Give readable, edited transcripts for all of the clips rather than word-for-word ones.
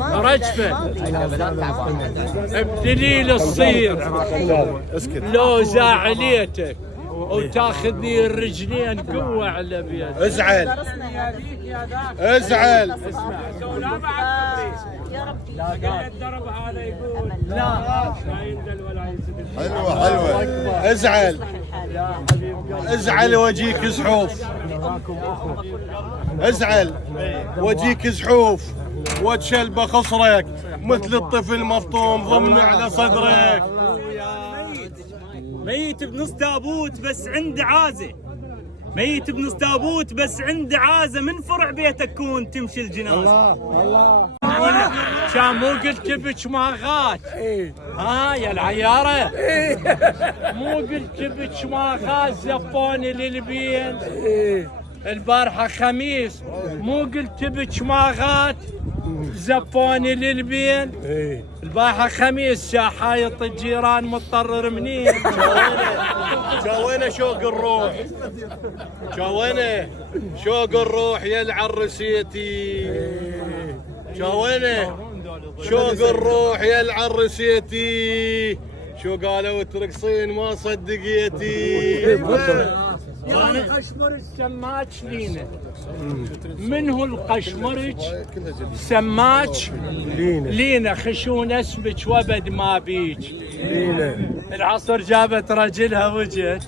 رجفة بدليل الصير لو زعليتك وتاخذني الرجلين قوة على بيدك. ازعل ازعل يا ربي لا الدرب هذا يقول لا ينزل ولا ينزل. حلوة ازعل ازعل واجيك زحوف، ازعل واجيك زحوف وتشلبه خصرك مثل الطفل مفطوم ضمن على صدرك. ميت بنص تابوت بس عند عازه، ميت بنص تابوت بس عند عازه، من فرع بيتك كون تمشي الجنازه. الله كان مو قلت بك ما غات ها يا العيارة مو قلت بك ما غات زفوني للبين البارحة خميس، مو قلت بك ما غات زفوني للبين البارحة خميس، شاحايط الجيران مضطر منين. جاوينا شوق الروح، جاوينا شوق الروح يا العرسيتي، جاوينا شوق الروح يا العرسيتي، شو قالوا ترقصين ما صدقيتي. انا القشمرج سماك لينا، من هو القشمرج سماك لينا، خشون اسمك وابد ما بيك لينا. العصر جابت رجلها وجت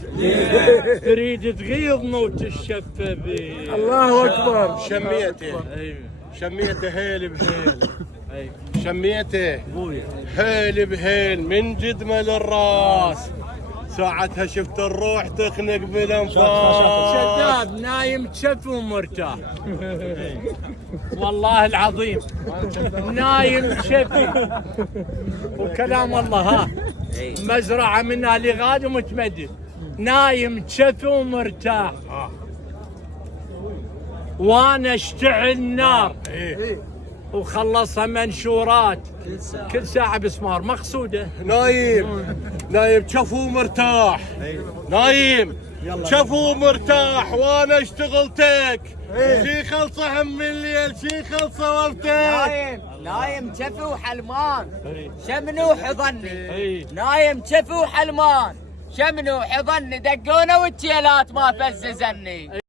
تريد تغيظنا وتشفى بي. الله اكبر. شميته شميته هيل بهيل، شميته هيل بهيل من جدمه للراس، ساعتها شفت الروح تخنق بالانفاس. شداد نايم تشف ومرتاح والله العظيم نايم تشفي وكلام الله ها مزرعة منها لغاد ومتمدد، نايم تشفي ومرتاح وانا اشتعل نار وخلصها منشورات كل ساعة بسمار مقصودة. نايم شفو مرتاح، نايم شفو مرتاح وانا اشتغلتك. شي خلصه هم الليل شي خلصه وقتك. نايم شفي وحلمان شمنو حضني، نايم شفي وحلمان شمنو حضني، دقونا والتيلات ما فززني.